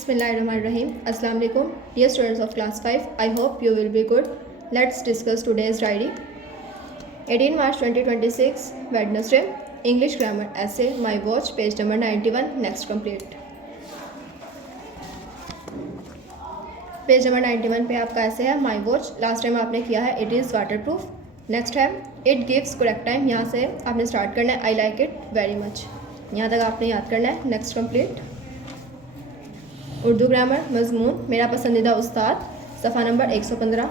Bismillahirrahmanirrahim. Assalamu alaikum. Dear students of class 5, I hope you will be good. Let's discuss today's diary. 18 March 2026, Wednesday. English grammar essay, My Watch, page number 91. Next complete. Page number 91 पे आपका ऐसे है my watch. Last time आपने किया है it is water proof. Next है it gives correct time. यहाँ से आपने स्टार्ट करना है I like it very much. यहाँ तक आपने याद करना है. Next complete. उर्दू ग्रामर मजमून मेरा पसंदीदा उस्ताद, सफ़ा नंबर 115.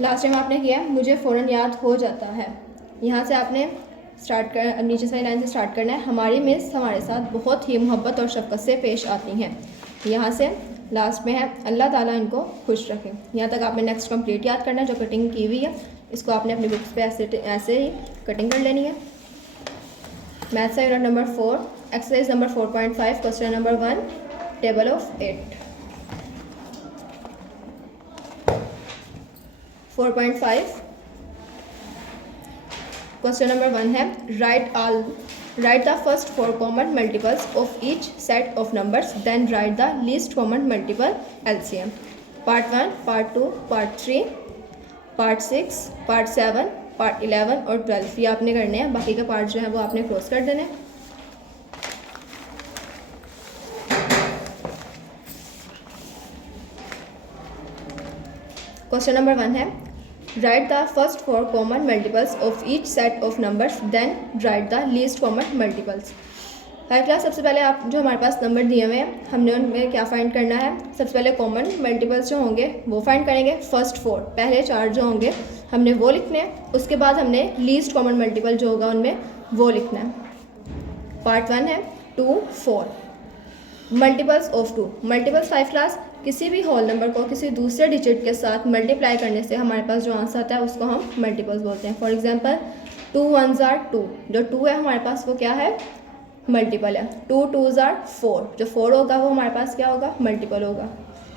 लास्ट टाइम आपने किया मुझे फ़ौरन याद हो जाता है. यहाँ से आपने स्टार्ट कर नीचे से लाइन से स्टार्ट करना है. हमारी मिस हमारे साथ बहुत ही मोहब्बत और शफ़क़त से पेश आती हैं. यहाँ से लास्ट में है अल्लाह ताला इनको खुश रखे. यहाँ तक आपने नेक्स्ट कंप्लीट याद करना है. जो कटिंग की हुई है इसको आपने अपनी बुक्स पे ऐसे ही कटिंग कर लेनी है. मैथ्स है unit number 4, exercise number 4.5, question number 1, table of 8. 4.5 question number 1 है write the first 4 common multiples of each set of numbers, then write the least common multiple LCM. Part 1, part 2, part 3, part 6, part 7, part 11 और 12 ये आपने करने हैं. बाकी का part जो है वो आपने क्लोज कर देने. क्वेश्चन नंबर 1 है write the first 4 common multiples of each set of numbers, then write the least common multiples. High class सबसे पहले आप जो हमारे पास नंबर दिए हुए हैं हमने उनमें क्या फाइंड करना है. सबसे पहले कॉमन मल्टीपल्स जो होंगे वो फाइंड करेंगे. फर्स्ट 4 पहले 4 जो होंगे हमने वो लिखने हैं. उसके बाद हमने लीस्ट कॉमन मल्टीपल जो होगा उनमें वो लिखना है. पार्ट 1 है 2, 4 मल्टीपल्स ऑफ 2. मल्टीपल्स 5 क्लास किसी भी होल नंबर को किसी दूसरे डिजिट के साथ मल्टीप्लाई करने से हमारे पास जो आंसर आता है उसको हम मल्टीपल्स बोलते हैं. For example 2 1s are 2. जो 2 है हमारे पास वो क्या है मल्टीपल है. 2 2s are 4. जो 4 होगा वो हमारे पास क्या होगा मल्टीपल होगा.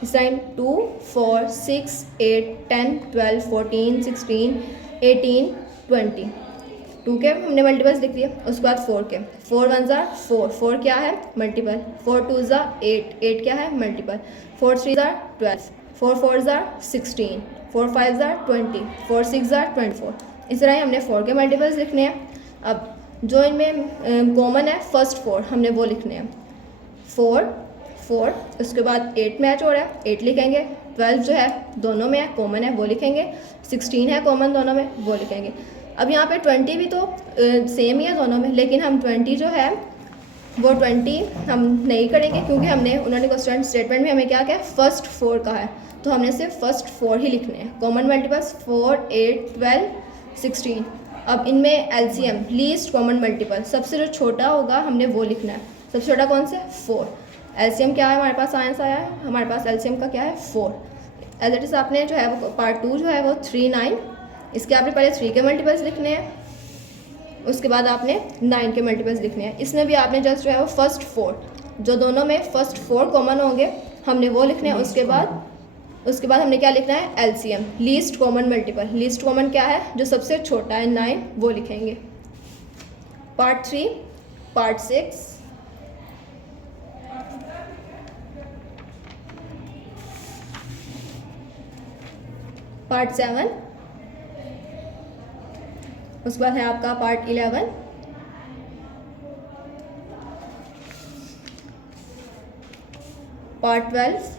इस टाइम 2 4 6 8 10 12 14 16 18 20 2 के हमने मल्टीपल्स लिख दिए. उसके बाद 4 के 4 1s are 4. 4 क्या है मल्टीपल. 4 2s are 8. 8 क्या है multiple. 4 3s are 12. 4 4s are 16. 4 5s are 20. 4 6s are 24. इस तरह ही हमने 4 के मल्टीपल्स लिखने हैं. अब जो इनमें कॉमन है फर्स्ट 4 हमने वो लिखने हैं. 4 4 उसके बाद 8 मैच हो रहा है 8 लिखेंगे. 12 जो है दोनों में है कॉमन है वो लिखेंगे. 16 है कॉमन दोनों में वो लिखेंगे. अब यहाँ पे 20 भी तो सेम ही है दोनों में, लेकिन हम 20 जो है वो 20 हम नहीं करेंगे क्योंकि हमने उन्होंने क्वेश्चन स्टेटमेंट में हमें क्या कहा फर्स्ट 4 का है तो हमने सिर्फ फर्स्ट 4 ही लिखने हैं. Common multiples 4 8 12 16. अब इनमें एलसीएम लीस्ट कॉमन मल्टीपल सबसे जो छोटा होगा हमने वो लिखना है. सबसे छोटा कौन से 4. एलसीएम क्या है हमारे पास आंसर आया है हमारे पास एलसीएम का क्या है 4. एज इट इज़ आपने जो है वो पार्ट 2 जो है वो 3 9. इसके आपने पहले 3 के मल्टीपल्स लिखने हैं. उसके बाद आपने 9 के मल्टीपल्स लिखने हैं. इसमें भी आपने जस्ट जो है वो फर्स्ट 4 जो दोनों में फर्स्ट 4 कॉमन होंगे हमने वो लिखने हैं. उसके बाद हमने क्या लिखना है LCM least common multiple. Least common क्या है जो सबसे छोटा है 9 वो लिखेंगे. पार्ट 3 पार्ट 6 पार्ट 7 उसके बाद है आपका पार्ट 11 पार्ट 12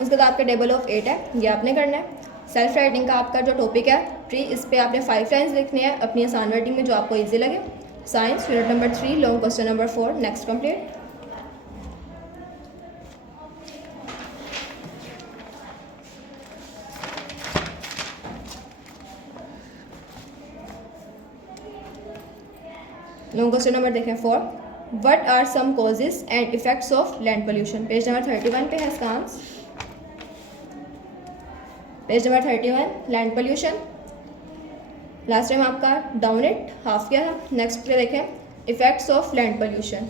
उसके बाद आपके टेबल ऑफ 8 है ये आपने करना है. सेल्फ राइटिंग का आपका जो टॉपिक है ट्री इस पे आपने 5 लाइन्स लिखने हैं अपनी आसान राइटिंग में जो आपको इजी लगे. Science unit number 3 long question number 4. Next complete. Long question number देखें 4. What are some causes and effects of land pollution. Page number 31 पे है इसका आंसर. Page number 31 land pollution. Last time आपका डाउन इट हाफ किया था. Next पे देखें effects of land pollution.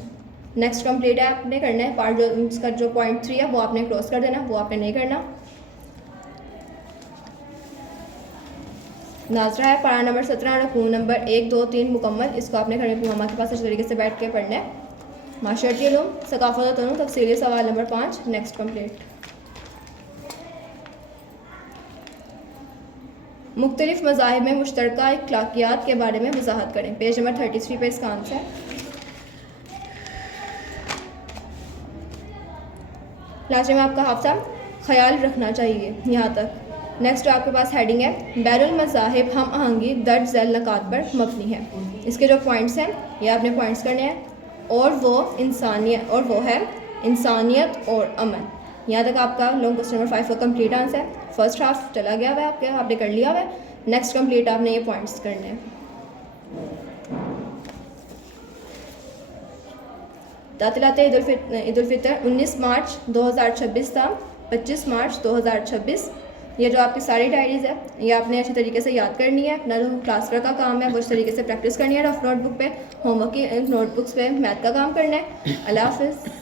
Next complete है, आपने करना है पार्ट, जो इसका जो पॉइंट 3 है वो आपने क्रॉस कर देना, वो आपने नहीं करना। नाजरा है पारा नंबर 17 रकून नंबर 1, 2, 3 मुकम्मल। इसको आपने घर में मामा के पास अच्छे तरीके से बैठ के पढ़ना है। माशरती उलूम, सकाफत और तनूं, तफसीली सवाल नंबर 5। Next complete. मुख्तलिफ मज़ाहिब में मुश्तरका अखलाकियात के बारे में वजाहत करें। पेज नंबर 33 पे इसका आंसर है। लास्ट में आपका हाफसा ख्याल रखना चाहिए यहाँ तक। नेक्स्ट आपके पास हेडिंग है बैरुल मज़ाहिब हम आहंगी दर्ज झैल नकात पर मबनी है। इसके जो पॉइंट्स हैं ये आपने पॉइंट्स करने हैं। और वो है इंसानियत और अमन। यहाँ तक आपका लॉन्ग क्वेश्चन नंबर 5 का कंप्लीट आंसर है। फर्स्ट हाफ चला गया हुआ है आपने कर लिया हुआ है। नेक्स्ट कंप्लीट आपने ये पॉइंट्स करने हैं। तातिलात ईद उल फितर 19 मार्च 2026 था, 25 मार्च 2026। ये जो आपकी सारी डायरीज़ है ये आपने अच्छे तरीके से याद करनी है। अपना जो क्लास वर्क का काम है वो इस तरीके से प्रैक्टिस करनी है। रफ नोटबुक पे, होमवर्क की नोटबुक्स पे मैथ का काम करना है। अल्लाह हाफ़िज़।